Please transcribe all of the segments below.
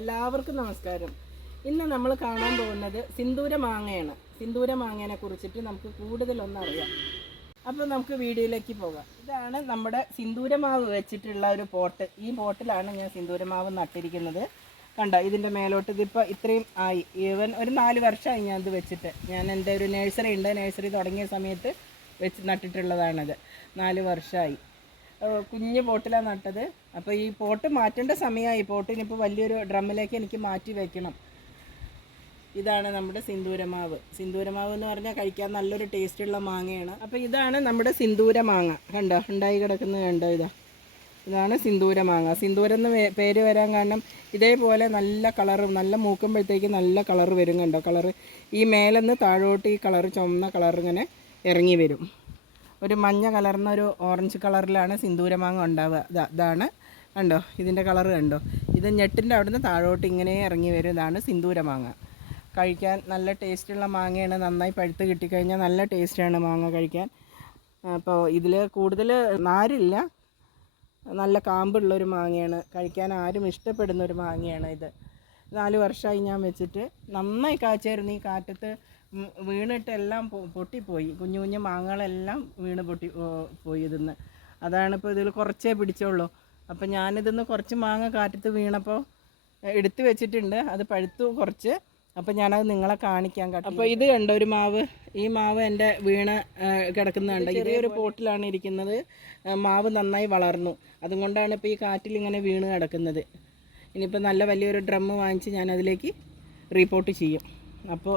എല്ലാവർക്കും നമസ്കാരം. ഇന്ന് നമ്മൾ കാണാൻ പോകുന്നത് സിന്ദൂര മാങ്ങയാണ്. സിന്ദൂര മാങ്ങേനെ കുറിച്ചിട്ട് നമുക്ക് കൂടുതലൊന്നറിയാം. അപ്പോൾ നമുക്ക് വീഡിയോയിലേക്ക് പോകാം. ഇതാണ് നമ്മുടെ സിന്ദൂരമാവ് വെച്ചിട്ടുള്ള ഒരു പോട്ട്. ഈ പോട്ടിലാണ് ഞാൻ സിന്ദൂരമാവ് നട്ടിരിക്കുന്നത്. കണ്ടോ, ഇതിൻ്റെ മേലോട്ട് ഇതിപ്പോൾ ഇത്രയും ആയി. ഈവൻ ഒരു 4 വർഷമായി ഞാൻ ഇത് വെച്ചിട്ട്. ഞാൻ എൻ്റെ ഒരു നഴ്സറി ഉണ്ട്, നഴ്സറി തുടങ്ങിയ സമയത്ത് വെച്ച് നട്ടിട്ടുള്ളതാണത്. 4 വർഷമായി. കുഞ്ഞ് പോട്ടിലാണ് നട്ടത്. അപ്പോൾ ഈ പോട്ട് മാറ്റേണ്ട സമയമായി. പോട്ടിനിപ്പോൾ വലിയൊരു ഡ്രമ്മിലേക്ക് എനിക്ക് മാറ്റി വയ്ക്കണം. ഇതാണ് നമ്മുടെ സിന്ദൂരമാവ്. സിന്ദൂരമാവ് എന്ന് പറഞ്ഞാൽ കഴിക്കാൻ നല്ലൊരു ടേസ്റ്റുള്ള മാങ്ങയാണ്. അപ്പോൾ ഇതാണ് നമ്മുടെ സിന്ദൂര മാങ്ങ. കണ്ടോ, ഉണ്ടായി കിടക്കുന്നത് കണ്ടോ, ഇതാണ് സിന്ദൂര മാങ്ങ. സിന്ദൂരം എന്ന് പേര് വരാൻ കാരണം ഇതേപോലെ നല്ല കളറും, നല്ല മൂക്കുമ്പോഴത്തേക്ക് നല്ല കളറ് വരും. കണ്ടോ, കളറ് ഈ മേലെന്ന് താഴോട്ട് ഈ കളറ് ചുവന്ന കളർ ഇങ്ങനെ ഇറങ്ങി വരും. ഒരു മഞ്ഞ കലർന്ന ഒരു ഓറഞ്ച് കളറിലാണ് സിന്ദൂരമാങ്ങ ഉണ്ടാവുക. ഇതാണ് കണ്ടോ, ഇതിൻ്റെ കളറ് കണ്ടോ. ഇത് ഞെട്ടിൻ്റെ അവിടുന്ന് താഴോട്ട് ഇങ്ങനെ ഇറങ്ങി വരും. ഇതാണ് സിന്ദൂരമാങ്ങ. കഴിക്കാൻ നല്ല ടേസ്റ്റുള്ള മാങ്ങയാണ്. നന്നായി പഴുത്ത് കിട്ടിക്കഴിഞ്ഞാൽ നല്ല ടേസ്റ്റാണ് മാങ്ങ കഴിക്കാൻ. അപ്പോൾ ഇതിൽ കൂടുതൽ നാരില്ല, നല്ല കാമ്പുള്ളൊരു മാങ്ങയാണ്. കഴിക്കാൻ ആരും ഇഷ്ടപ്പെടുന്നൊരു മാങ്ങയാണ് ഇത്. 4 വർഷമായി ഞാൻ വെച്ചിട്ട്. നന്നായി കാച്ചായിരുന്നു. ഈ കാറ്റത്ത് വീണിട്ടെല്ലാം പൊട്ടിപ്പോയി. കുഞ്ഞു കുഞ്ഞു മാങ്ങകളെല്ലാം വീണ് പോയി ഇതിന്ന്. അതാണിപ്പോൾ ഇതിൽ കുറച്ചേ പിടിച്ചുള്ളൂ. അപ്പോൾ ഞാനിതിന്ന് കുറച്ച് മാങ്ങ കാറ്റത്ത് വീണപ്പോൾ എടുത്തു വെച്ചിട്ടുണ്ട്. അത് പഴുത്തു കുറച്ച്. അപ്പോൾ ഞാനത് നിങ്ങളെ കാണിക്കാൻ കേട്ടോ. അപ്പോൾ ഇത് കണ്ടോ, ഒരു മാവ്. ഈ മാവ് എൻ്റെ വീണ് കിടക്കുന്നുണ്ട്. ചെറിയൊരു പോട്ടിലാണ് ഇരിക്കുന്നത്. മാവ് നന്നായി വളർന്നു. അതുകൊണ്ടാണ് ഇപ്പോൾ ഈ കാറ്റിൽ ഇങ്ങനെ വീണ് കിടക്കുന്നത്. ഇനിയിപ്പോൾ നല്ല വലിയൊരു ഡ്രമ്മ് വാങ്ങിച്ച് ഞാനതിലേക്ക് റീപോർട്ട് ചെയ്യും. അപ്പോൾ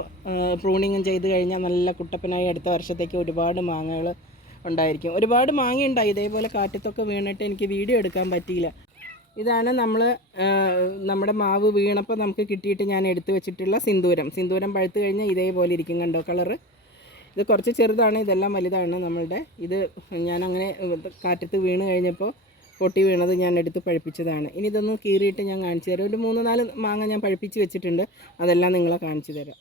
പ്രൂണിങ്ങും ചെയ്ത് കഴിഞ്ഞാൽ നല്ല കുട്ടപ്പനായി അടുത്ത വർഷത്തേക്ക് ഒരുപാട് മാങ്ങകൾ ഉണ്ടായിരിക്കും. ഒരുപാട് മാങ്ങയുണ്ടായി. ഇതേപോലെ കാറ്റത്തൊക്കെ വീണിട്ട് എനിക്ക് വീഡിയോ എടുക്കാൻ പറ്റിയില്ല. ഇതാണ് നമ്മുടെ മാവ് വീണപ്പോൾ നമുക്ക് കിട്ടിയിട്ട് ഞാൻ എടുത്തു വെച്ചിട്ടുള്ള സിന്ദൂരം പഴുത്ത് കഴിഞ്ഞാൽ ഇതേപോലെ ഇരിക്കും. കണ്ടോ കളറ്. ഇത് കുറച്ച് ചെറുതാണ്, ഇതെല്ലാം വലുതാണ് നമ്മളുടെ. ഇത് ഞാനങ്ങനെ കാറ്റത്ത് വീണ് കഴിഞ്ഞപ്പോൾ പൊട്ടി വീണത് ഞാൻ എടുത്ത് പഴുപ്പിച്ചതാണ്. ഇനി ഇതൊന്ന് കീറിയിട്ട് ഞാൻ കാണിച്ചു തരാം. ഒരു 3-4 മാങ്ങ ഞാൻ പഴുപ്പിച്ച് വെച്ചിട്ടുണ്ട്. അതെല്ലാം നിങ്ങളെ കാണിച്ചു തരാം.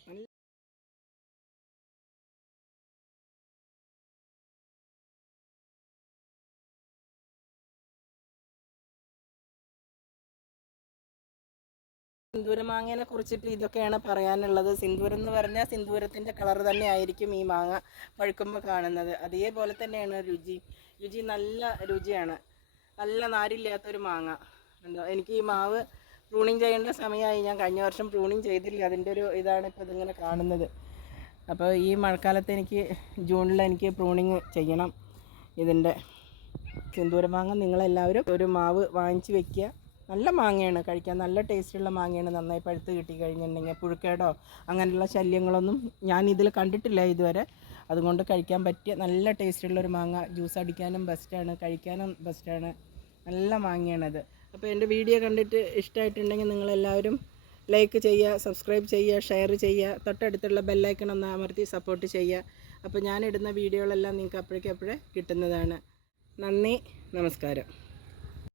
സിന്ദൂര മാങ്ങേനെ കുറിച്ചിട്ട് ഇതൊക്കെയാണ് പറയാനുള്ളത്. സിന്ദൂരം എന്ന് പറഞ്ഞാൽ സിന്ദൂരത്തിൻ്റെ കളർ തന്നെ ആയിരിക്കും ഈ മാങ്ങ പഴുക്കുമ്പോൾ കാണുന്നത്. അതേപോലെ തന്നെയാണ് രുചി നല്ല രുചിയാണ്. നല്ല നാരില്ലാത്തൊരു മാങ്ങ. എനിക്ക് ഈ മാവ് പ്രൂണിങ് ചെയ്യേണ്ട സമയമായി. ഞാൻ കഴിഞ്ഞ വർഷം പ്രൂണിങ് ചെയ്തില്ല. അതിൻ്റെ ഒരു ഇതാണ് ഇപ്പോൾ ഇതിങ്ങനെ കാണുന്നത്. അപ്പോൾ ഈ മഴക്കാലത്ത് എനിക്ക് ജൂണിൽ എനിക്ക് പ്രൂണിങ് ചെയ്യണം. ഇതിൻ്റെ സിന്ദൂര മാങ്ങ നിങ്ങളെല്ലാവരും ഒരു മാവ് വാങ്ങിച്ച് വെക്കുക. നല്ല മാങ്ങയാണ്, കഴിക്കാൻ നല്ല ടേസ്റ്റുള്ള മാങ്ങയാണ്. നന്നായി പഴുത്ത് കിട്ടിക്കഴിഞ്ഞിട്ടുണ്ടെങ്കിൽ പുഴുക്കേടോ അങ്ങനെയുള്ള ശല്യങ്ങളൊന്നും ഞാൻ ഇതിൽ കണ്ടിട്ടില്ല ഇതുവരെ. അതുകൊണ്ട് കഴിക്കാൻ പറ്റിയ നല്ല ടേസ്റ്റുള്ളൊരു മാങ്ങ. ജ്യൂസ് അടിക്കാനും ബെസ്റ്റാണ്, കഴിക്കാനും ബെസ്റ്റാണ്. നല്ല മാങ്ങയാണത്. അപ്പോൾ എൻ്റെ വീഡിയോ കണ്ടിട്ട് ഇഷ്ടമായിട്ടുണ്ടെങ്കിൽ നിങ്ങളെല്ലാവരും ലൈക്ക് ചെയ്യുക, സബ്സ്ക്രൈബ് ചെയ്യുക, ഷെയർ ചെയ്യുക. തൊട്ടടുത്തുള്ള ബെല്ലൈക്കൺ ഒന്ന് അമർത്തി സപ്പോർട്ട് ചെയ്യുക. അപ്പോൾ ഞാനിടുന്ന വീഡിയോകളെല്ലാം നിങ്ങൾക്ക് അപ്പോഴേക്കപ്പോഴേ കിട്ടുന്നതാണ്. നന്ദി, നമസ്കാരം.